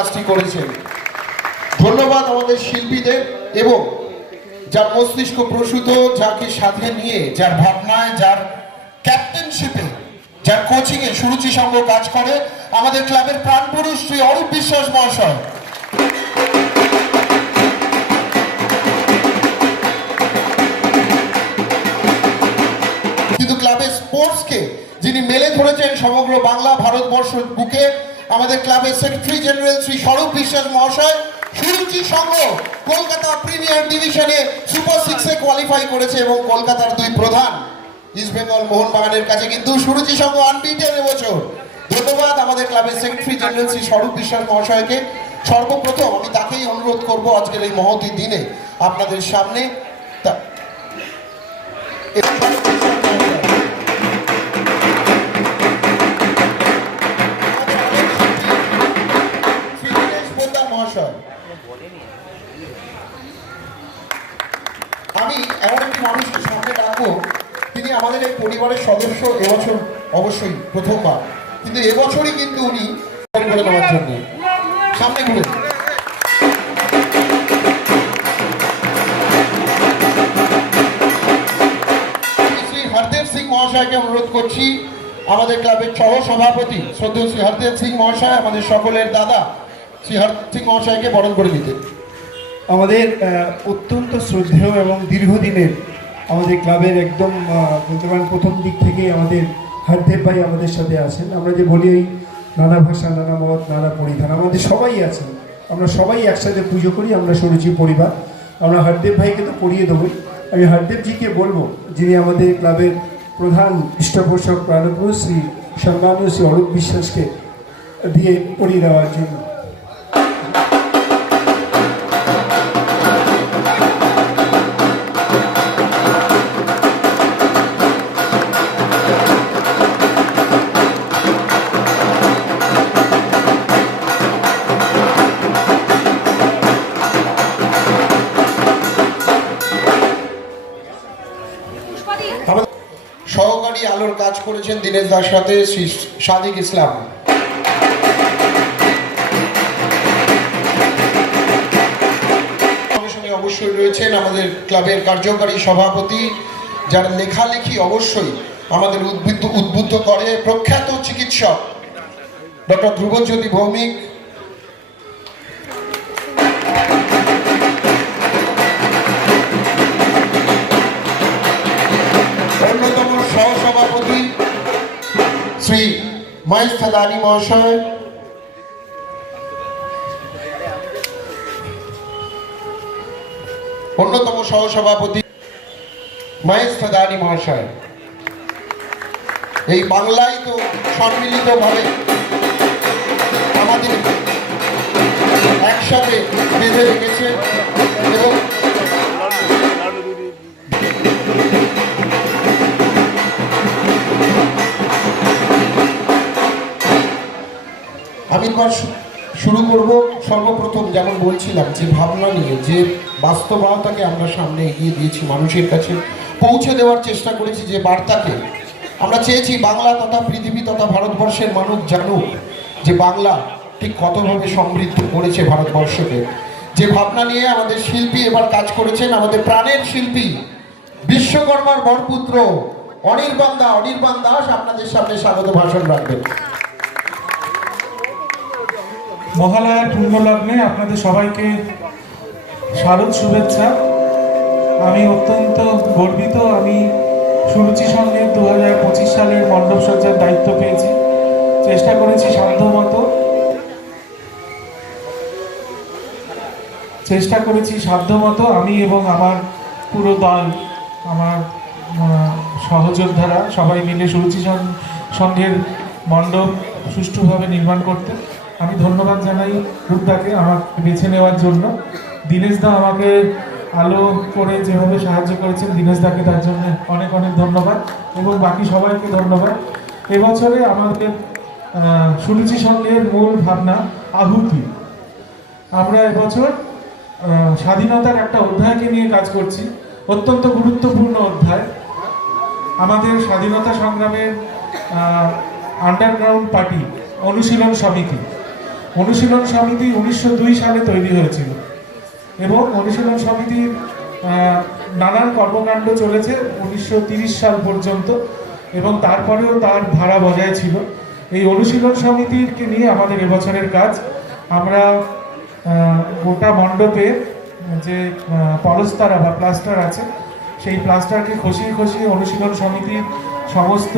কাজটি করেছেন। ধন্যবাদ আমাদের শিল্পীদের এবং যার মস্তিষ্ক প্রসূত, যাকে সাথে নিয়ে, যার ভাবনায়, যার ক্যাপ্টেনশিপে যার কোচিং এ সুরুচি সঙ্গ কাজ করে, আমাদের ক্লাবের প্রাণপুরুষ শ্রী অরূপ বিশ্বাস মহাশয়। কিন্তু ক্লাবের স্পোর্টসকে যিনি মেলে ধরেছেন সমগ্র বাংলা ভারতবর্ষ বুকে আমাদের ক্লাবের সেক্রেটারি জেনারেল শ্রী স্বরূপ বিশ্বাস মহাশয় সুরুচি সংঘ কলকাতা প্রিমিয়ার ডিভিশনে সুপার সিক্সে কোয়ালিফাই করেছে এবং কলকাতার দুই প্রধান ইস্ট বেঙ্গল মোহনবাগানের কাছে কিন্তু সুরুচি সংঘ আনবিটেন এবছর ধন্যবাদ আমাদের ক্লাবের সেক্রেটারি জেনারেল শ্রী স্বরূপ বিশ্বাস মহাশয়কে। সর্বপ্রথম আমি তাকেই অনুরোধ করব আজকের এই মহতি দিনে আপনাদের সামনে প্রথমবার। কিন্তু এবছরই কিন্তু উনি করে নেওয়ার জন্য। সামনে ঘুরে। শ্রী সিং মহাশয়কে অনুরোধ করছি, আমাদের ক্লাবের সভাপতি শ্রী সিং মহাশয়, আমাদের সকলের দাদা শ্রী সিং মহাশয়কে বরণ করে আমাদের অত্যন্ত শ্রদ্ধেয় এবং দীর্ঘদিনের আমাদের ক্লাবের একদম বলতে পারেন প্রথম দিক থেকে আমাদের হারদেব ভাই আমাদের সাথে আছেন। আমরা যে বলি এই নানা ভাষা, নানা মত, নানা পরিধান, আমাদের সবাই আছেন। আমরা সবাই একসাথে পুজো করি, আমরা সরুচি পরিবার। আমরা হরদেব ভাইকে তো পড়িয়ে দেবই আমি হারদেবজিকে বলব, যিনি আমাদের ক্লাবের প্রধান পৃষ্ঠপোষক প্রাণপুরুষ শ্রী সম্মানীয় শ্রী অরূপ বিশ্বাসকে দিয়ে পড়িয়ে দেওয়ার জন্য। দীনেশ দাস শ্রী সাদিক ইসলাম। অবশ্যই রয়েছেন আমাদের ক্লাবের কার্যকারী সভাপতি, যারা লেখালেখি অবশ্যই আমাদের উদ্বুদ্ধ উদ্বুদ্ধ করে প্রখ্যাত চিকিৎসক, ডক্টর ধ্রুবজ্যোতি ভৌমিক। শ্রী মহেশ মহাশয়। অন্যতম সহসভাপতি মহেশ মহাশয়। এই বাংলায় তো সম্মিলিতভাবে আমাদের একসাথে বেঁধে রেখেছে এবং আমি এবার শুরু করব সর্বপ্রথম যেমন বলছিলাম, যে ভাবনা নিয়ে, যে বাস্তবতাকে আমরা সামনে এগিয়ে দিয়েছি মানুষের কাছে। পৌঁছে দেওয়ার চেষ্টা করেছি যে বার্তাকে। আমরা চেয়েছি বাংলা তথা পৃথিবী তথা ভারতবর্ষের মানুষ জানুক যে বাংলা ঠিক কতভাবে সমৃদ্ধ করেছে ভারতবর্ষকে। যে ভাবনা নিয়ে আমাদের শিল্পী এবার কাজ করেছেন, আমাদের প্রাণের শিল্পী বিশ্বকর্মার বরপুত্র অনির্বাণ দা। অনির্বাণ দাস, আপনাদের সামনে স্বাগত ভাষণ রাখবেন। মহালয়ার পুণ্যলগ্নে আপনাদের সবাইকে শারদ শুভেচ্ছা। আমি অত্যন্ত গর্বিত, আমি সুরুচি সঙ্গে দু হাজার পঁচিশ সালের মণ্ডপ সজ্জার দায়িত্ব পেয়েছি। চেষ্টা করেছি সাধ্যমতো চেষ্টা করেছি সাধ্যমতো আমি এবং আমার পুরো দল, আমার সহযোদ্ধারা সবাই মিলে সুরুচি সং- সংঘের মণ্ডপ সুষ্ঠুভাবে নির্মাণ করতে। আমি ধন্যবাদ জানাই রূপদাকে আমাকে বেছে নেওয়ার জন্য। দীনেশ দা আমাকে আলো করে যেভাবে সাহায্য করেছেন, দীনেশ দাকে তার জন্য অনেক অনেক ধন্যবাদ এবং বাকি সবাইকে ধন্যবাদ। এবছরে আমাদের সুরুচি সংঘের মূল ভাবনা আহুতি। আমরা এবছর স্বাধীনতার একটা অধ্যায়কে নিয়ে কাজ করছি, অত্যন্ত গুরুত্বপূর্ণ অধ্যায়। আমাদের স্বাধীনতা সংগ্রামের আন্ডারগ্রাউন্ড পার্টি অনুশীলন সমিতি। অনুশীলন সমিতি উনিশশো দুই সালে তৈরি হয়েছিল। এবং অনুশীলন সমিতির নানান কর্মকাণ্ড চলেছে উনিশশো সাল পর্যন্ত এবং তারপরেও তার ধারা বজায় ছিল। এই অনুশীলন সমিতিকে নিয়ে আমাদের এবছরের কাজ আমরা গোটা মণ্ডপে যে আহ, পলস্তারা বা প্লাস্টার আছে সেই প্লাস্টারকে খসিয়ে খসিয়ে অনুশীলন সমিতির সমস্ত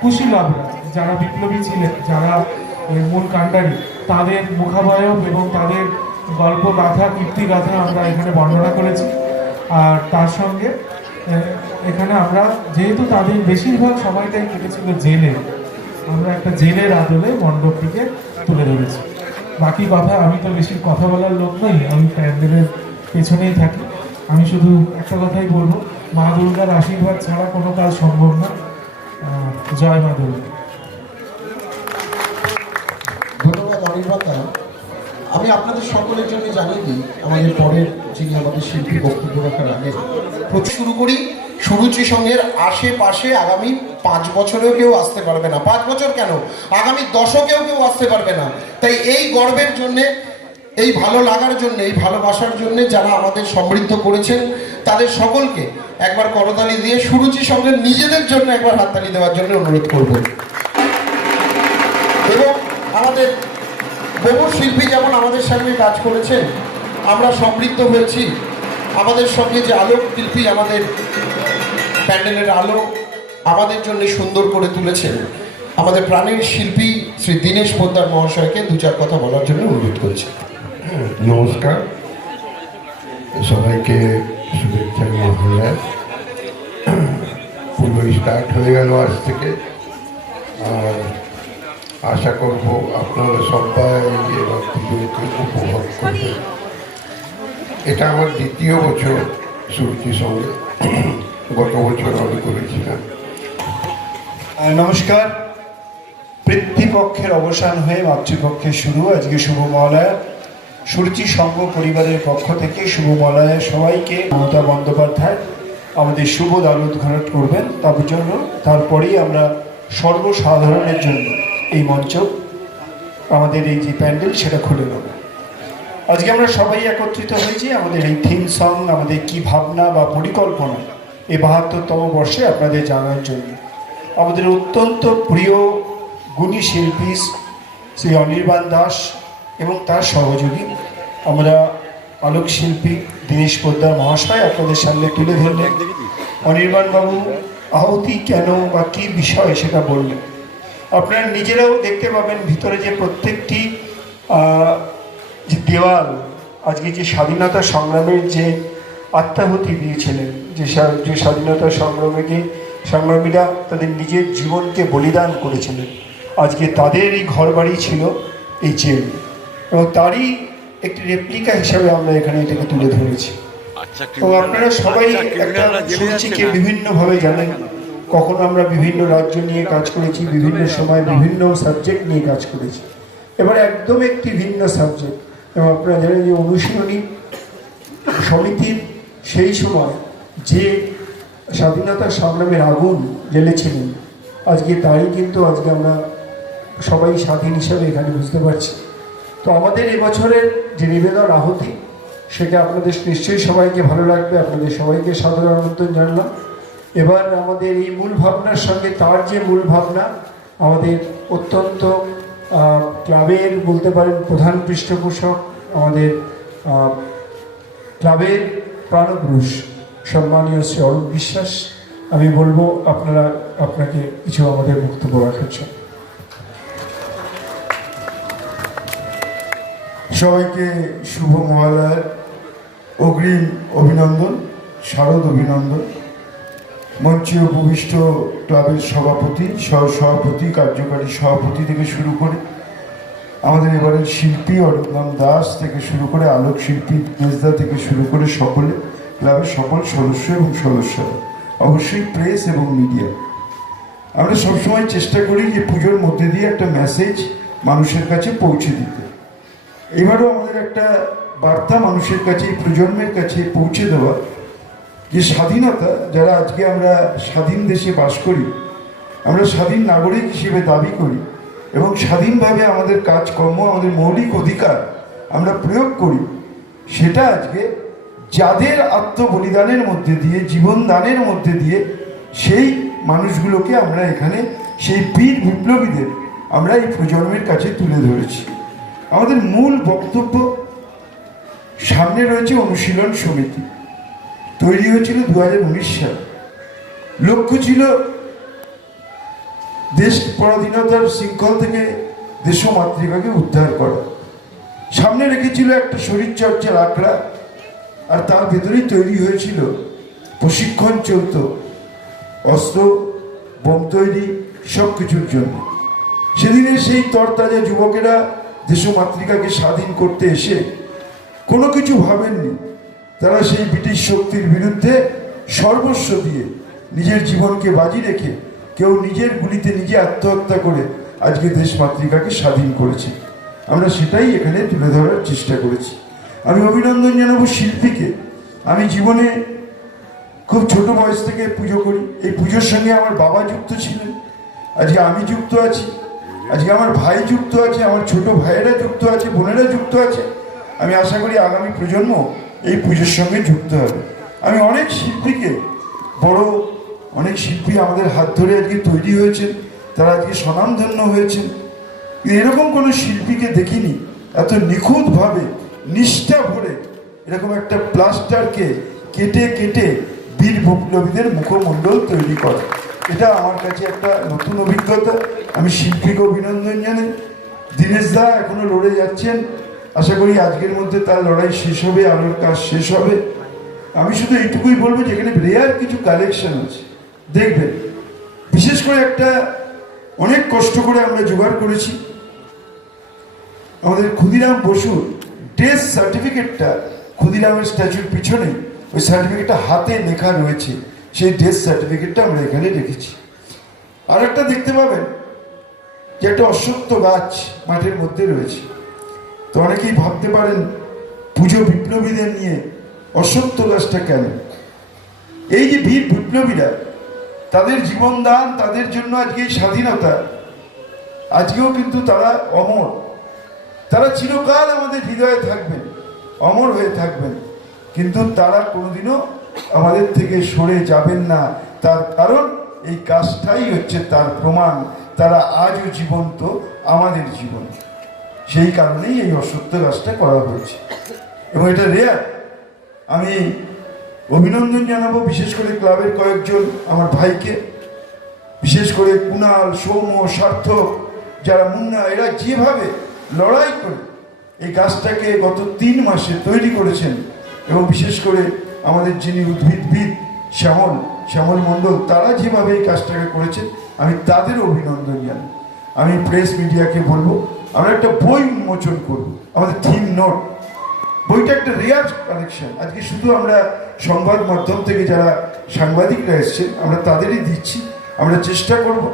কুশীলবরা যারা বিপ্লবী ছিলেন যারা মূল কাণ্ডারি তাদের মুখাবয়ব এবং তাদের গল্প গাথা কীর্তি গাথা আমরা এখানে বর্ণনা করেছি। আর তার সঙ্গে এখানে আমরা, যেহেতু তাদের বেশিরভাগ সময়টাই কেটেছিল জেলে, আমরা একটা জেলের আদলে মণ্ডপটিকে তুলে ধরেছি। বাকি কথা, আমি তো বেশি কথা বলার লোক নই, আমি প্যান্ডেলের পেছনেই থাকি। আমি শুধু একটা কথাই বলব, মা দুর্গার আশীর্বাদ ছাড়া কোনো কাজ সম্ভব না জয় মা দুর্গা। আমি আপনাদের সকলের জন্য জানিয়ে দিই, আমাদের পরের যিনি আমাদের শিল্পী বক্তব্য রাখার আগে প্রতি শুরু করি, সুরুচি সঙ্গের আশেপাশে আগামী পাঁচ বছরেও কেউ আসতে পারবে না। পাঁচ বছর কেন? আগামী দশকেও কেউ আসতে পারবে না। তাই এই গর্বের জন্যে, এই ভালো লাগার জন্য, এই ভালোবাসার জন্য যারা আমাদের সমৃদ্ধ করেছেন, তাদের সকলকে একবার করতালি দিয়ে সুরুচি সঙ্গের নিজেদের জন্য একবার হাততালি দেওয়ার জন্য অনুরোধ করব। এবং আমাদের বহু শিল্পী যেমন আমাদের সঙ্গে কাজ করেছেন, আমরা সমৃদ্ধ হয়েছি। আমাদের সঙ্গে যে আলোক শিল্পী আমাদের প্যান্ডেলের আলো আমাদের জন্য সুন্দর করে তুলেছেন। আমাদের প্রাণের শিল্পী শ্রী দীনেশ পোদ্দার মহাশয়কে দু চার কথা বলার জন্য অনুরোধ করছি। নমস্কার। সবাইকে শুভেচ্ছা মহালয়া পুজো স্টার্ট হয়ে গেল আজ থেকে। আর আশা করব আপনারা সবাই পুজোকে উপভোগ করবেন। এটা আমার দ্বিতীয় বছর সুরুচির সঙ্গে। গত বছর আমি করেছিলাম। নমস্কার। পিতৃপক্ষের অবসান হয়ে মাতৃপক্ষের শুরু। আজকে শুভ মহালয়া সুরুচি সংঘ পরিবারের পক্ষ থেকে শুভ মহালয়া সবাইকে। মমতা বন্দ্যোপাধ্যায় আমাদের শুভ দ্বার উদ্ঘাটন করবেন। তার জন্য, তারপরেই আমরা সর্বসাধারণের জন্য এই মঞ্চ, আমাদের এই যে প্যান্ডেল, সেটা খুলে নেব। আজকে আমরা সবাই একত্রিত হয়েছি আমাদের এই থিম সং আমাদের কি ভাবনা বা পরিকল্পনা এই বাহাত্তরতম বর্ষে আপনাদের জানার জন্য। আমাদের অত্যন্ত প্রিয় গুণী শিল্পী শ্রী অনির্বাণ দাস এবং তার সহযোগী আমরা আলোক শিল্পী দীনেশ পোদ্দার মহাশয় আপনাদের সামনে তুলে ধরলেন। অনির্বাণবাবু আহতি কেন বা কী বিষয় সেটা বললেন? আপনারা নিজেরাও দেখতে পাবেন ভিতরে যে প্রত্যেকটি যে দেওয়াল আজকে যে স্বাধীনতা সংগ্রামের যে আত্মাহুতি দিয়েছিলেন যে যে স্বাধীনতা সংগ্রামীকে সংগ্রামীরা তাদের নিজের জীবনকে বলিদান করেছিলেন। আজকে তাদের এই ঘরবাড়ি ছিল এই জেল। এবং তারই একটি রেপ্লিকা হিসাবে আমরা এখানে এটাকে তুলে ধরেছি। আচ্ছা তো আপনারা সবাই একটা সূচিকে বিভিন্নভাবে জানেন। কখনো আমরা বিভিন্ন রাজ্য নিয়ে কাজ করেছি, বিভিন্ন সময় বিভিন্ন সাবজেক্ট নিয়ে কাজ করেছি। এবার একদম একটি ভিন্ন সাবজেক্ট এবং আপনারা জানেন যে অনুশীলনী সমিতির সেই সময় যে স্বাধীনতা সংগ্রামের আগুন জ্বেলেছিলেন, আজকে তাই কিন্তু আজকে আমরা সবাই স্বাধীন হিসাবে এখানে বুঝতে পারছি। তো আমাদের এবছরের যে নিবেদন আহতি, সেটা আপনাদের নিশ্চয়ই সবাইকে ভালো লাগবে, আপনাদের সবাইকে সাধারণ আমন্ত্রণ জানলাম। এবার আমাদের এই মূল ভাবনার সঙ্গে তার যে মূল ভাবনা, আমাদের অত্যন্ত ক্লাবের বলতে পারেন প্রধান পৃষ্ঠপোষক, আমাদের ক্লাবের প্রাণপুরুষ সম্মানীয় শ্রী অরূপ বিশ্বাস, আমি বলব আপনারা, আপনাকে কিছু আমাদের বক্তব্য রাখার জন্য। সবাইকে শুভ মহালয়ার অগ্রিম অভিনন্দন, শারদ অভিনন্দন। মঞ্চে উপবিষ্ট ক্লাবের সভাপতি সহ সভাপতি কার্যকারী সভাপতি থেকে শুরু করে আমাদের এবারের শিল্পী অরিন্দম দাস থেকে শুরু করে আলোক শিল্পী মেজদা থেকে শুরু করে সকলে ক্লাবের সকল সদস্য এবং সদস্যরা, অবশ্যই প্রেস এবং মিডিয়া। আমরা সবসময় চেষ্টা করি যে পুজোর মধ্যে দিয়ে একটা মেসেজ মানুষের কাছে পৌঁছে দিতে। এবারও আমাদের একটা বার্তা মানুষের কাছে, প্রজন্মের কাছে পৌঁছে দেওয়া যে স্বাধীনতা যারা আজকে আমরা স্বাধীন দেশে বাস করি, আমরা স্বাধীন নাগরিক হিসেবে দাবি করি এবং স্বাধীনভাবে আমাদের কাজকর্ম, আমাদের মৌলিক অধিকার আমরা প্রয়োগ করি, সেটা আজকে যাদের আত্মবলিদানের মধ্যে দিয়ে জীবন দানের মধ্যে দিয়ে সেই মানুষগুলোকে আমরা এখানে, সেই বীর বিপ্লবীদের আমরা এই প্রজন্মের কাছে তুলে ধরেছি। আমাদের মূল বক্তব্য সামনে রয়েছে অনুশীলন সমিতি। তৈরি হয়েছিল দু হাজার উনিশ সালে। লক্ষ্য ছিল দেশ পরাধীনতার শৃঙ্খল থেকে দেশ মাতৃকাকে উদ্ধার করা। সামনে রেখেছিল একটা শরীরচর্চার আখড়া, আর তার ভেতরেই তৈরি হয়েছিল প্রশিক্ষণ চলত, অস্ত্র, বোম তৈরি সব কিছুর জন্য। সেদিনের সেই তরতাজা যুবকেরা দেশ মাতৃকাকে স্বাধীন করতে এসে কোনো কিছু ভাবেননি। তারা সেই ব্রিটিশ শক্তির বিরুদ্ধে সর্বস্ব দিয়ে নিজের জীবনকে বাজি রেখে কেউ নিজের গুলিতে নিজে আত্মহত্যা করে আজকে দেশ মাতৃকাকে স্বাধীন করেছে। আমরা সেটাই এখানে তুলে ধরার চেষ্টা করেছি। আমি অভিনন্দন জানাব শিল্পীকে। আমি জীবনে খুব ছোট বয়স থেকে পুজো করি। এই পুজোর সঙ্গে আমার বাবা যুক্ত ছিলেন। আজকে আমি যুক্ত আছি। আজকে আমার ভাই যুক্ত আছে, আমার ছোট ভাইয়েরা যুক্ত আছে, বোনেরা যুক্ত আছে। আমি আশা করি আগামী প্রজন্ম এই পুজোর সঙ্গে যুক্ত হবে। আমি অনেক শিল্পীকে, বড় অনেক শিল্পী আমাদের হাত ধরে আজকে তৈরি হয়েছে তারা আজকে স্বনামধন্য হয়েছেন। এরকম কোনো শিল্পীকে দেখিনি, এত নিখুঁতভাবে, নিষ্ঠা ভরে, এরকম একটা প্লাস্টারকে কেটে কেটে বীর বিপ্লবীদের মুখমণ্ডল তৈরি করা। এটা আমার কাছে একটা নতুন অভিজ্ঞতা। আমি শিল্পীকে অভিনন্দন জানাই। দীনেশ দা এখনও লড়ে যাচ্ছেন। আশা করি আজকের মধ্যে তার লড়াই শেষ হবে, আলোর কাজ শেষ হবে। আমি শুধু এইটুকুই বলব যে এখানে রেয়ার কিছু কালেকশন আছে। দেখবেন, বিশেষ করে একটা অনেক কষ্ট করে আমরা জোগাড় করেছি। আমাদের ক্ষুদিরাম বসুর ডেথ সার্টিফিকেটটা ক্ষুদিরামের স্ট্যাচুর পিছনে, ওই সার্টিফিকেটটা হাতে লেখা রয়েছে। সেই ডেথ সার্টিফিকেটটা আমরা এখানে রেখেছি। আর একটা দেখতে পাবেন, যে একটা অশ্বত্থ গাছ মাঠের মধ্যে রয়েছে। তো অনেকেই ভাবতে পারেন, পুজো বিপ্লবীদের নিয়ে অসত্য গাছটা কেন? এই যে বীর বিপ্লবীরা, তাদের জীবনদান, তাদের জন্য আজকে স্বাধীনতা, আজকেও কিন্তু তারা অমর। তারা চিরকাল আমাদের হৃদয়ে থাকবেন, অমর হয়ে থাকবেন। কিন্তু তারা কোনোদিনও আমাদের থেকে সরে যাবেন না। তার কারণ, এই কাজটাই হচ্ছে তার প্রমাণ। তারা আজও জীবন্ত, আমাদের জীবন। সেই কারণেই এই অসত্য কাজটা করা হয়েছে। এবং এটা রেয়ার আমি অভিনন্দন জানাব, বিশেষ করে ক্লাবের কয়েকজন আমার ভাইকে। বিশেষ করে কুণাল, সৌম্য, সার্থক, যারা মুন্না, এরা যেভাবে লড়াই করে এই গাছটাকে গত তিন মাসে তৈরি করেছেন, এবং বিশেষ করে আমাদের যিনি উদ্ভিদবিদ শ্যামল শ্যামল মণ্ডল, তারা যেভাবে এই কাজটাকে করেছেন, আমি তাদের অভিনন্দন জানাই আমি প্রেস মিডিয়াকে বলব আমরা একটা বই উন্মোচন করব, আমাদের থিম নোট। বইটা একটা রেয়ার কালেকশন। আজকে শুধু আমরা সংবাদ মাধ্যম থেকে যারা সাংবাদিকরা এসছেন, আমরা তাদেরই দিচ্ছি। আমরা চেষ্টা করব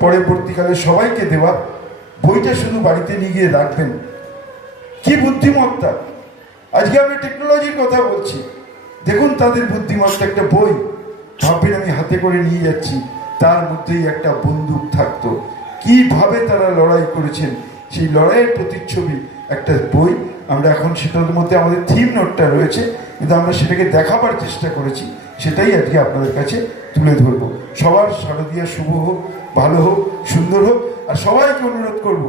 পরবর্তীকালে সবাইকে দেওয়া বইটা শুধু বাড়িতে নিয়ে গিয়ে রাখবেন। কি বুদ্ধিমত্তা? আজকে আমরা টেকনোলজির কথা বলছি। দেখুন তাদের বুদ্ধিমত্তা, একটা বই। ভাববেন আমি হাতে করে নিয়ে যাচ্ছি, তার মধ্যেই একটা বন্দুক থাকতো। কীভাবে তারা লড়াই করেছেন সেই লড়াইয়ের প্রতিচ্ছবি, একটা বই, আমরা এখন সেটার মধ্যে আমাদের থিম নোটটা রয়েছে, কিন্তু আমরা সেটাকে দেখাবার চেষ্টা করেছি, সেটাই আজকে আপনাদের কাছে তুলে ধরবো। সবার শারদীয়া শুভ হোক, ভালো হোক, সুন্দর হোক, আর সবাইকে অনুরোধ করব,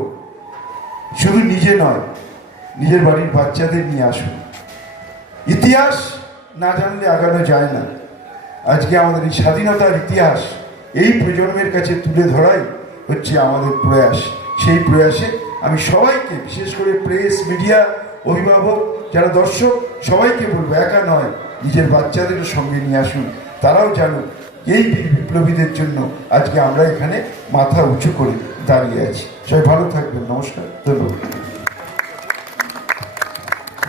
শুধু নিজে নয়, নিজের বাড়ির বাচ্চাদের নিয়ে আসুন। ইতিহাস না জানলে আগানো যায় না। আজকে আমাদের এই স্বাধীনতার ইতিহাস, এই প্রজন্মের কাছে তুলে ধরাই হচ্ছে আমাদের প্রয়াস। সেই প্রয়াসে আমি সবাইকে, বিশেষ করে প্রেস, মিডিয়া, অভিভাবক, যারা দর্শক, সবাইকে বলব, একা নয়, নিজের বাচ্চাদেরও সঙ্গে নিয়ে আসুন। তারাও জানুক, এই বিপ্লবীদের জন্য আজকে আমরা এখানে মাথা উঁচু করে দাঁড়িয়ে আছি। সবাই ভালো থাকবেন, নমস্কার, ধন্যবাদ।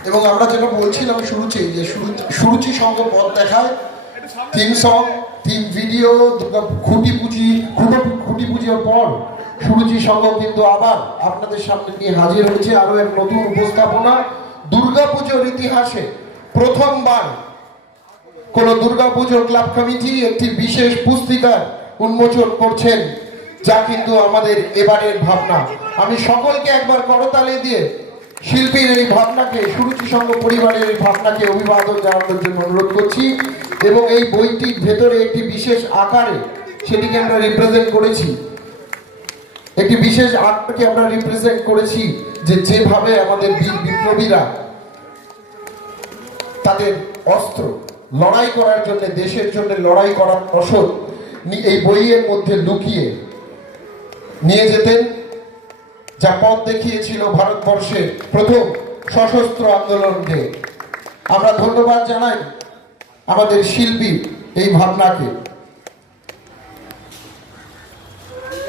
এবং আমরা যেটা বলছিলাম শুরুতেই যে সুরুচি সঙ্গ পথ দেখায় থিম সং থিম ভিডিও খুঁটি পুঁজি, খুঁটো খুঁটি পুজোর পর সুরুচি সঙ্গ কিন্তু আবার আপনাদের সামনে নিয়ে হাজির হয়েছে আরও এক নতুন উপস্থাপনা দুর্গা পুজোর ইতিহাসে প্রথমবার। কোন দুর্গা পুজোর ক্লাব কমিটি একটি বিশেষ পুস্তিকার উন্মোচন করছেন, যা কিন্তু আমাদের এবারের ভাবনা। আমি সকলকে একবার করতালে দিয়ে শিল্পীর এই ভাবনাকে, সুরুচি সংঘ পরিবারের এই ভাবনাকে অভিবাদন জানানোর জন্য অনুরোধ করছি এবং এই বইটির ভেতরে একটি বিশেষ আকারে সেটিকে আমরা রিপ্রেজেন্ট করেছি। একটি বিশেষ আর্টকে আমরা রিপ্রেজেন্ট করেছি যে যেভাবে আমাদের বীর বিপ্লবীরা তাদের অস্ত্র লড়াই করার জন্য, দেশের জন্য লড়াই করার নি- এই বইয়ের মধ্যে লুকিয়ে নিয়ে যেতেন, যা পথ দেখিয়েছিল ভারতবর্ষের প্রথম সশস্ত্র আন্দোলনকে। আমরা ধন্যবাদ জানাই আমাদের শিল্পী এই ভাবনাকে।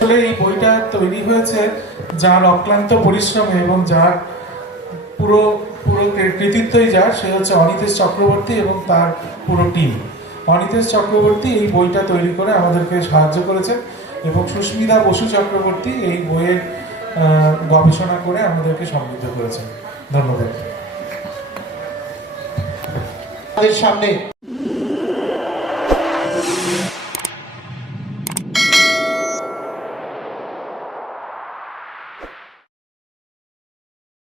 আসলে এই বইটা তৈরি হয়েছে যার অক্লান্ত পরিশ্রমে এবং যার পুরো পুরো কৃতিত্বই যার, সে হচ্ছে অনিতেশ চক্রবর্তী এবং তার পুরো টিম অনিতেশ চক্রবর্তী এই বইটা তৈরি করে আমাদেরকে সাহায্য করেছেন এবং সুস্মিতা বসু চক্রবর্তী এই বইয়ের গবেষণা করে আমাদেরকে সমৃদ্ধ করেছেন ধন্যবাদ। আমাদের সামনে